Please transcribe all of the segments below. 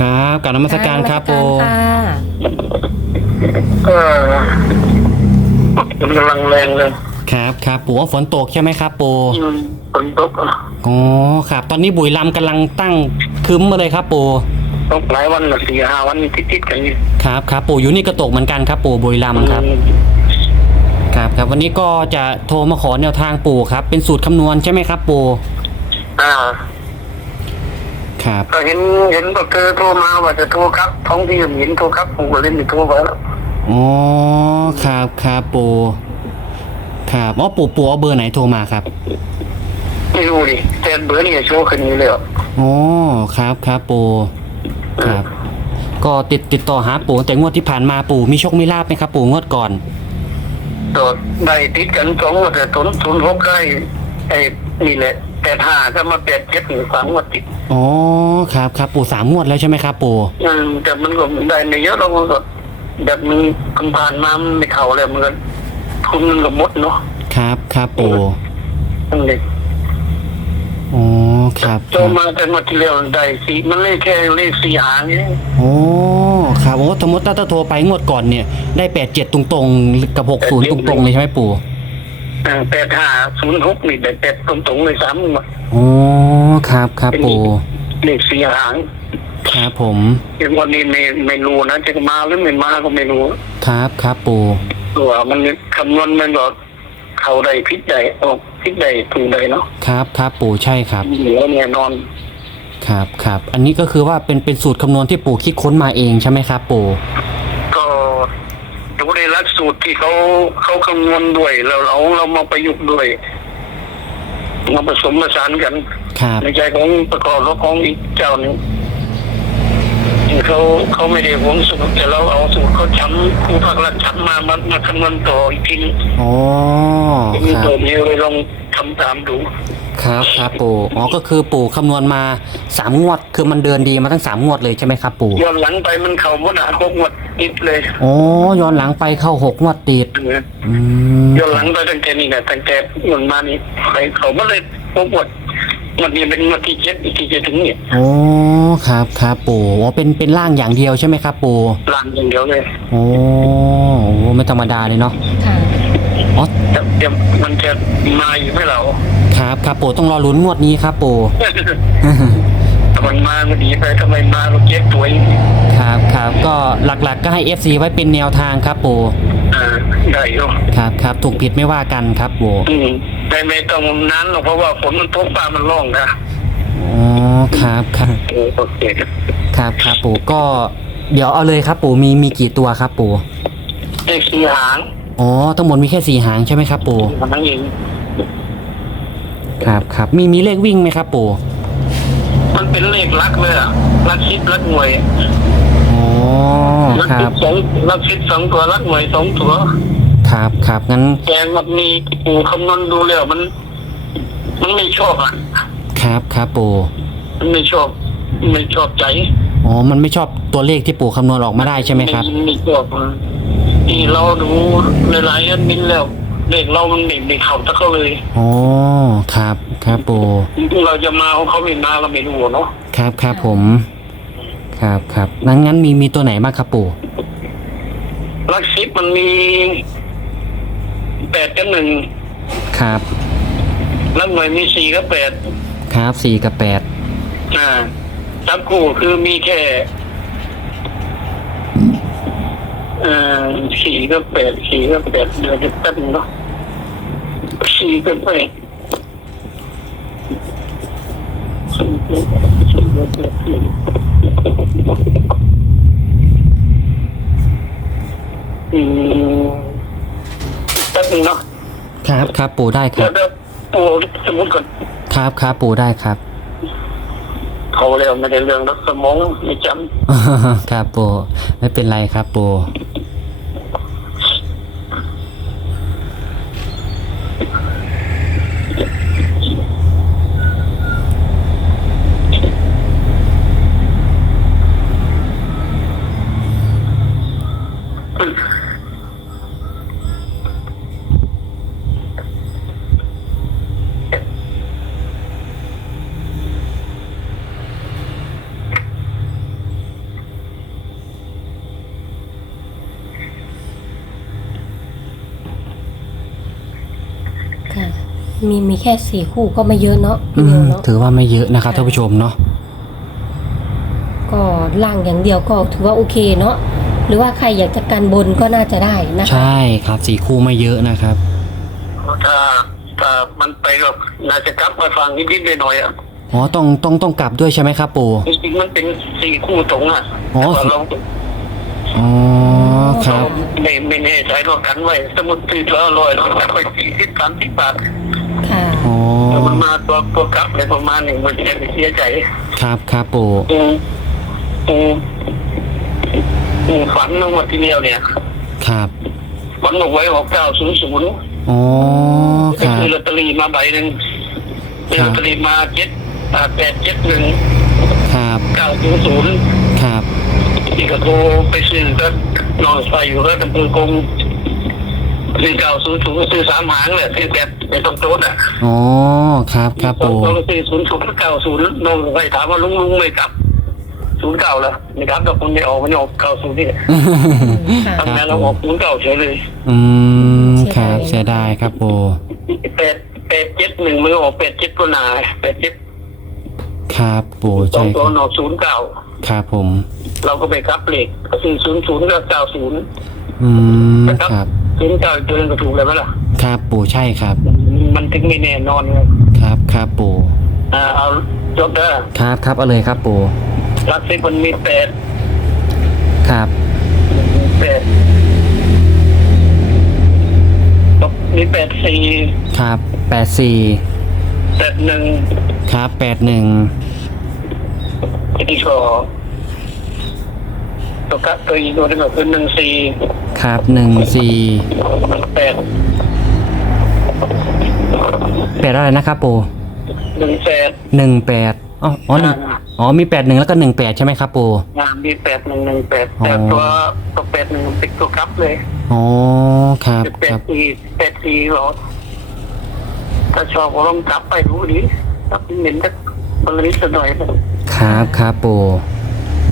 ครับกรารนมัสการครับค่ะปูนมัสการค่ะเออมันกำลังแรงเลยครับครับปูว่าฝนตกใช่ไหมครับปูอืมฝนตกอะอ๋อครับ ตอนนี้บุรีรัมย์กำลังตั้งครึ้มมาเลยครับปูตกหลายวันละสี่ห้าวันติดๆกันนี่ครับครับปูอยู่นี่ก็ตกเหมือนกันครับปูบุรีรัมย์ครับอืมครับครับวันนี้ก็จะโทรมาขอแนวทางปู่ครับ เป็นสูตรคำนวณใช่ไหมครับปู่อ่า ครับ ก็เห็นเห็นบอกเธอโทรมาว่าจะโทรครับ ท้องที่เห็นโทรครับผมก็เล่นโทรไปแล้วอ๋อครับครับปู่ครับอ๋อปู่ปู่เอาเบอร์ไหนโทรมาครับไม่รู้ดิแต่เบอร์นี่โชว์ขึ้นนี้เลยอะอ๋อครับครับปู่ครับ ก็ติดติดต่อหาปู่แต่งวดที่ผ่านมาปู่มีโชคมีลาบไหมครับ ปู่งวดก่อนตัวได้ติดกันสองวันแต่ต้นศูนย์หกได้ไอ้นี่แหละ แปดห้าก็มาแปดเจ็ดหรือสามวันติดอ๋อครับครับปู่สามงวดแล้วใช่ไหมครับปู่อืมแต่มันก็ได้ในเยอะเราก็แบบมันคนผ่านมามันไม่เข่าเลยมันก็ทุนมันก็หมดเนาะครับครับปู่นั่นเลยอ๋อครับคโตรับมาแต่มาที่เรียวได้สีมันเลขแค่เลขสี่หางนี่โอ้ครับโอ้สมมติถ้าโทรไปงวดก่อนเนี่ยได้แปดเจ็ดตรงๆกับหกศูนย์ตรงๆเลยใช่ไหมปู่ แปดห้าศูนย์หกนี่ได้แปดตรงๆเลยสามหมดอ๋อครับครับปู่เลขสี่หางครับผมยังวันนี้ไม่ไม่รู้นะจะมาหรือไม่มาก็ไม่รู้ ครับครับปู่ตัวมันคำนวณมันก็เข้าได้พิษใดออกพิษใดถูกใดเนาะครับครับปู่ใช่ครับเหลือเนี่ยนอนครับครับอันนี้ก็คือว่าเป็นเป็นสูตรคำนวณที่ปู่คิดค้นมาเองใช่ไหมครับปู่ก็ดู ในหลักสูตรที่เขาเขาคำนวณด้วยแล้วเราเรามาประยุกต์ด้วย มาผสมผสานกัน ครับ ในใจของประกอบแล้วของอีกเจ้าหนึงเขาเขาไม่ได้หวงสูตรแต่เราเอาสูตรเขาจำครูภาครัฐจำมามามาคำนวณต่ออีกทีอ๋อมีครับตัวนี้ไปลอง ทำตามดู ครับครับปู่อ๋อก็คือปู่คำนวณมาสามงวด คือมันเดินดีมาทั้งสามงวดเลยใช่ไหมครับปู่ย้อนหลังไปมันเข่าหมดอะหกหมดติดเลยอ๋อย้อนหลังไปเข้าหกงวดติดอืมย้อนหลังไปตั้งแต่นี่นะตั้งแต่เงินมานี่ไปเขามาเลยหกหมดหมดนี้เป็นหมดที่เจ็ดอีกที่จะถึงเนี่ยโอ้ครับครับปู่อ๋อเป็นเป็นร่างอย่างเดียวใช่ไหมครับปู่ลานอย่างเดียวเลยโอ้โหไม่ธรรมดาเลยเนาะค่ะ อ๋อแต่เดี๋ยวมันจะมาอยู่ไหมเราครับครับปู่ต้องรอลุ้นงวดนี้ครับปู่ ถ้ามันมาก็ดีไปทำไมมาเราเจ็บตัวอีกครับครับก็หลักๆก็ให้ FC ไว้เป็นแนวทางครับปู่อ่าได้อยู่ครับครับถูกผิดไม่ว่ากันครับปู่อืมแต่ไม่ต้องนานหรอกเพราะว่าฝนมันตกฟ้ามันร้องนะอ๋อครับครับเออโอเคครับครับปู่ก็เดี๋ยวเอาเลยครับปู่มีมีกี่ตัวครับปู่เลขสี่หาง อ๋อทั้งหมดมีแค่สี่หางใช่ไหมครับปู่ทั้งเองครับครับมีมีเลขวิ่งไหมครับปู่มันเป็นเลขลักเลยอะลักชิดลักหน่วยอ๋อลักคชิรัดบสองลักชิดสองตัวลักหน่วยสองตัวครับครับงั้นแต่มันมีปูคำนวณดูแล้วมัน มันไม่ชอบอะครับครับปู่มันไม่ชอบไม่ชอบใจอ๋อมันไม่ชอบตัวเลขที่ปู่คำนวณออกมาได้ใช่ไหมครับ ไม่ไม่ชอบอะ ที่เราดูหลายๆอันมินแล้วเลขเรามันเด็กเด็กเขาตะเขาเลยอ๋อครับ ครับปู่เราจะมาของเขาไม่มาเราไม่รู้เนาะครับครับผม ครับครับงั้นงั้นมีมีตัวไหนบ้างครับปู่ลักซิปมันมีแปดกับหนึ่งครับลักหน่วยมีสี่กับแปดครับสี่กับแปดอ่าจับคู่คือมีแค่เอ่อ สี่กับแปดสี่กับแปดเดี๋ยวจะแป๊บนึงเนาะสี่กับแปดสี่กับแปดสี่กับแปดสี่อืมแป๊บนึงเนาะครับครับปูได้คเดี๋รัยวบเดี๋ยวปูสมมติก่อน ครับครับปูได้ครับ เขาเรียกไม่ได้เรื่องแล้วสมองไม่จำ ครับปู่ไม่เป็นไรครับปู่ มีมีแค่สี่คู่ก็ไม่เยอะเนาะอืพี่นิวมเนาะถือว่าไม่เยอะนะครับท่านผู้ชมเนาะก็ล่างอย่างเดียวก็ถือว่าโอเคเนาะหรือว่าใครอยากจะกันบนก็น่าจะได้นะคะ ใช่ครับสี่คู่ไม่เยอะนะครับ ถ้าถ้ามันไปก็น่าจะกลับมาฟังนิดๆหน่อยๆอะอ๋อต้องต้องต้องกลับด้วยใช่ไหมครับปู่ จริงๆมันเป็นสี่คู่ตรงอะอ๋อ แต่เราอ๋อครับ ไม่ไม่แน่ใจหรอกกันไว้สมมติซื้อตัวลอยเราไปสี่สิบสามสิบบาทค่ะอ๋อ แต่มันมาตัวตัวกลับอะไรประมาณหนึ่งมันจะได้ไม่เสียใจ ครับครับปู่อืมอืมอืมฝันลงมาทีเดียวเนี่ยครับฝันบอกไว้หกเก้าศูนย์ศูนย์อ๋อไปครับซื้อลอตเตอรี่มาใบหนึ่งซื้อลอตเตอรี่มาเจ็ดอ่าแปดเจ็ดหนึ่งครับเก้าศูนย์ศูนย์ ครับ ที่ก็โทรไปซื้อก็นอนไฟอยู่ก็ตำบลกง ซื้อเก้าศูนย์ศูนย์ซื้อสามหางเลยซื้อแบบเป็นตรงโต๊ะอะอ๋อครับครับปู่เราซื้อศูนย์ศูนย์เก้าศูนย์นอนไปถามว่าลุงลุงไม่กลับศูนย์เก้าแล้วไม่กลับกับคนไม่ออกมันออกเก้าศูนย์นี่ค่ะทำงานเราออกศูนย์เก้าเฉยเลย อืมครับเสียดายครับปู่แปดแปดเจ็ดหนึ่งมือออกแปดเจ็ดตัวนายแปดเจ็ดครับปู่สอใช่งคตัวรับนอกศูนย์เก้าครับผม เราก็ไปครับเลขซื้อศูนย์ศูนย์กับเก้าศูนย์ อืมนะครับครับ ศูนย์เก้าอีกตัวหนึงก็ถูกเลยไหมล่ะ ครับปู่ใช่ครับ มันถึงไม่แน่นอนเลยครับครับปู่อ่าเอาจบเด้อครับครับเอาเลยครับปู่รักสิบมันมีแปดครับแปดมีแปดสี่ครับแปดสี่แปดหนึ่งครับแปดหนึ่งที่ก็ตัวกัตัวอีกตัวหนึงก็คือหนึ่งสี่ ครับหนึ่งสี่แปดแปดอะไรนะครับปู่หนึ่งแปดหนึ่งแปดอ๋ออ๋อหนึ่งอ๋อมีแปดหนึ่งแล้วก็หนึ่งแปดใช่ไหมครับปู่ งานมีแปดหนึ่งหนึ่งแปดอ๋อแต่ตัวตัวแปดหนึ่งติดตัวครับเลยอ๋อครับแปครัดบสี่แปดสี่หรอถ้าชอบก็ลองกลับไปดูดิถ้าเห็นสักบริษัทหน่อย ครับครับปู่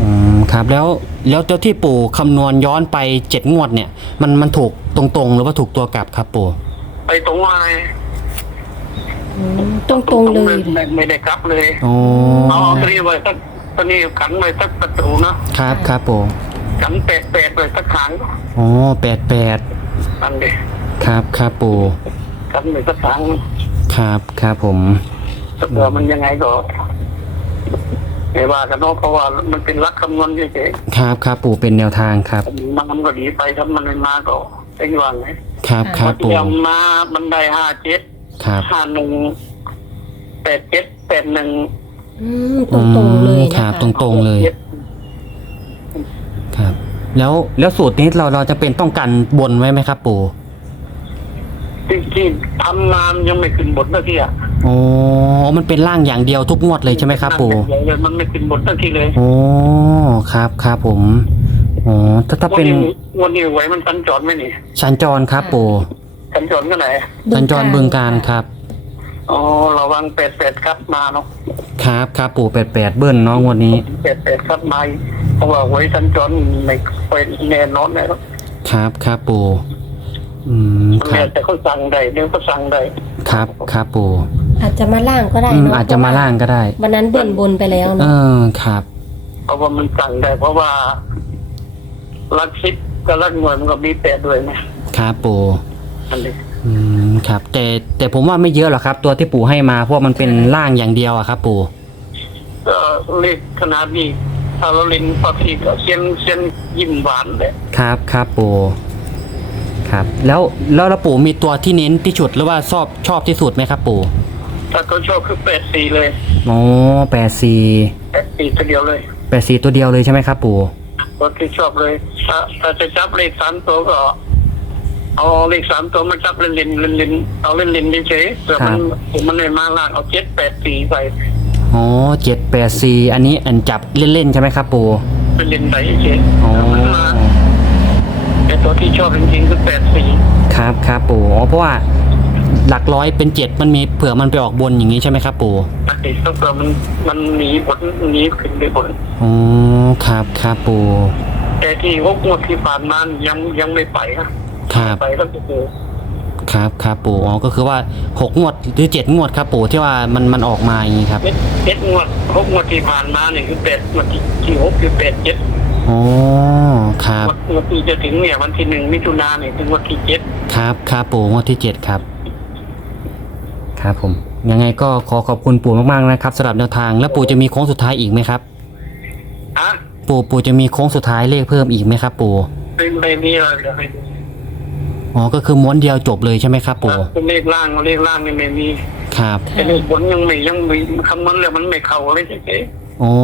อืมครับแล้วแล้วเจ้าที่ปู่คำนวณย้อนไปเจ็ดงวดเนี่ย มันมันถูกตรงๆ หรือว่าถูกตัวกลับครับปู่ไปตรงไม้อืมตรงตรงๆเลยไม่ไม่ได้กลับเลยอ๋อเอาเอาตัวนี้ไว้สักตัวนี้ขันไว้สักประตูนะครับครับปู่ขันแปดแปดไว้สักหางอ๋อแปดแปดอันเดียครับครับปู่ขันไว้สักหางครับครับผมถ้าเผื่อมันยังไงก็ ไม่ว่ากันเนอะเพราะว่ามันเป็นรักคำนวณเฉยครับครับปู่เป็นแนวทางครับ ๆมันก็ดีไปถ้ามันไม่มาก็เป็นว่าไงครับครับเตปู่รียมมามันได้ห้าเจ็ดครับห้าหนึ่งแปดเจ็ดแปดหนึ่งอืมตรงตรงๆเลยคนะรับคะตรงๆเลยครับ แล้วแล้วสูตรนี้เราเราจะเป็นต้องกันบนไว้ไหมครับ ปู่ ที่ที่ทำงานยังไม่ขึ้นบทนาทีอะโอ้มันเป็นร่างอย่างเดียวทุกงวดเลยใช่ไหมครับปู่นั่นอย่างเดียวมันไม่ขึ้นบทนาทีเลยโอ้ครับครับผมอ๋อถ้าถ้าเป็นวันนี้วันนี้ไหวมันสัญจรไหมนี่สัญจรครับปู่สัญจรก็ไหนสัญจรบึงการครับอ๋อระวังแปดแปดครับมาเนาะครับครับปู่แปดแปดเบิ้ลเนาะงวดนี้แปดแปดครับมาอีกเพราะว่าไว้สัญจรไม่ค่อยแน่นอนเลยครับครับครับปู่ อืมคแม้รับแต่เขาสั่งได้เดี๋ยวก็สั่งได้ครับครับปู่อาจจะมาล่างก็ได้อืมเนาะอาจจะมาล่างก็ได้ วันนั้นเบิ่นบนไปแล้วเอเนาะอครับ เพราะว่ามันสั่งได้ เพราะว่าลักซิปกับลักหน่วยมันก็มีแปดด้วยนะครับปู่อันนี้อืมครับ แต่แต่ผมว่าไม่เยอะหรอกครับ ตัวที่ปู่ให้มาเพราะว่ามันเป็นร่างอย่างเดียวอะครับ ปู่ก็เลขขนาดนี้ถ้าเราเล่นปกติก็เส้นเส้นยิ้มหวานเลยครับครับปู่ ครับ แล้วแล้วแล้วปู่มีตัวที่เน้นที่สุดหรือว่าชอบชอบที่สุดไหมครับ ปู่ถ้าเขาชอบคือแปดสี่เลยโอ้แปดสี่แปดสี่ตัวเดียวเลยแปดสี่ตัวเดียวเลยใช่ไหมครับ ปู่ตัวที่ชอบเลยถ้าถ้าจะจับเลขสามตัวก็เอาเลขสามตัวมาจับเล่นเล่นเล่นเล่นเอาเล่นเล่นเฉยๆเผื่อมันมันไม่มาลากเอาเจ็ดแปดสี่ไปอ๋อเจ็ดแปดสี่อันนี้อันจับเล่นๆใช่ไหมครับ ปู่เป็นเล่นไปเฉยอ๋อๆมันมา แต่ตัวที่ชอบจริงๆคือแปดสี่ครับครับปู่อ๋อเพราะว่าหลักร้อยเป็นเจ็ดมันมีเผื่อมันไปออกบนอย่างนี้ใช่ไหมครับปู่ปกติถ้าเผื่อมันมันหนีผลหนีขึ้นไปผลอ๋อครับครับปู่แต่ที่หกงวดที่ผ่านมายังยังไม่ไปนะครับไปก็คือครับครับปู่อ๋อก็คือว่าหกงวดหรือเจ็ดงวดครับปู่ที่ว่ามันมันออกมาอย่างนี้ครับเจ็ดเจ็ดงวดหกงวดที่ผ่านมาเนี่ยคือแปดงวดที่ที่หกคือแปดเจ็ด อ๋อครับงวดงวดที่จะถึงเนี่ยวันที่หนึ่งมิถุนายนเนี่ยถึงงวดที่เจ็ดครับครับปู่งวดที่เจ็ดครับ ครับผมยังไงก็ขอขอบคุณปู่มากๆนะครับสำหรับแนวทาง แล้วปู่จะมีโค้งสุดท้ายอีกไหมครับอะปู่ปู่จะมีโค้งสุดท้ายเลขเพิ่มอีกไหมครับ ปู่เป็นไปนี่เลยเดี๋ยวให้ดูอ๋อก็คือม้วนเดียวจบเลยใช่ไหมครับปู่เป็นเลขล่างเลขล่างนี่ไม่มีครับแต่เลขบนยังไม่ยังไม่คำนั้นเลยมันไม่เข้าเลยเจ๊อ๋อ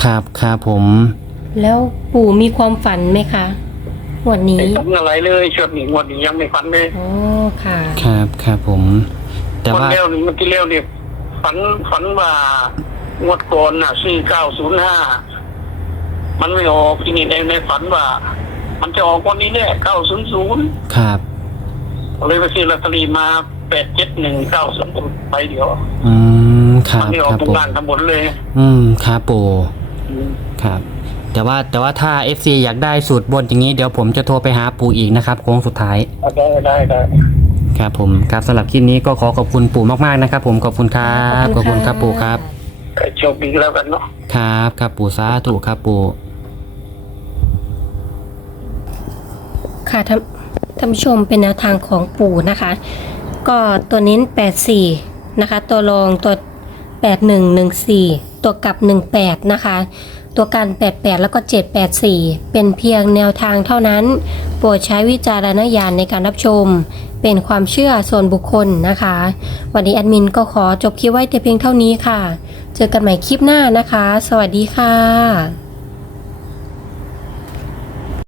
ครับครับผม แล้วปู่มีความฝันไหมคะงวันนี้ไม่ฝันอะไรเลยเชือกหนีงวดนี้ยังไม่ฝันเลยอ๋อค่ะ ครับครับผม แต่วันว่า เลี้ยวนี่เมื่อกี้เลี้ยวเนี่ยฝันฝันว่างวดก่อนน่ะสี่เก้าศูนย์ห้ามันไม่ออกทีนี้ในในฝันว่า มันจะออกวันนี้แน่เก้าศูนย์ศูนย์ครับ เลยไปซื้อลอตเตอรี่มาแปดเจ็ดหนึ่งเก้าศูนย์ไปเดี๋ยว อืม ครัมับ นไม่ออคกรับตรงปู่ล่างทั้งหมดเลย อืม ครับปู่ อืม ครับ แต่ว่าแต่ว่าถ้า FC อยากได้สูตรบนอย่างนี้เดี๋ยวผมจะโทรไปหาปู่อีกนะครับโค้งสุดท้ายได้ได้ได้ครับผมครับสำหรับคลิปนี้ก็ขอขอบคุณปู่มากๆนะครับ ผมขอบคุณครับขอบคุณครับปู่ครับก็โชคดีแล้วกันเนาะครับครับปู่สาธุครับปู่ค่ะท่านท่านผู้ชมเป็นแนวทางของปู่นะคะ ก็ตัวเน้น 84 นะคะ ตัวรองตัว 8114 ตัวกลับ 18 นะคะ ตัวการ 88 แล้วก็ 784 เป็นเพียงแนวทางเท่านั้น โปรดใช้วิจารณญาณในการรับชม เป็นความเชื่อส่วนบุคคลนะคะ วันนี้แอดมินก็ขอจบคลิปไว้แต่เพียงเท่านี้ค่ะ เจอกันใหม่คลิปหน้านะคะ สวัสดีค่ะ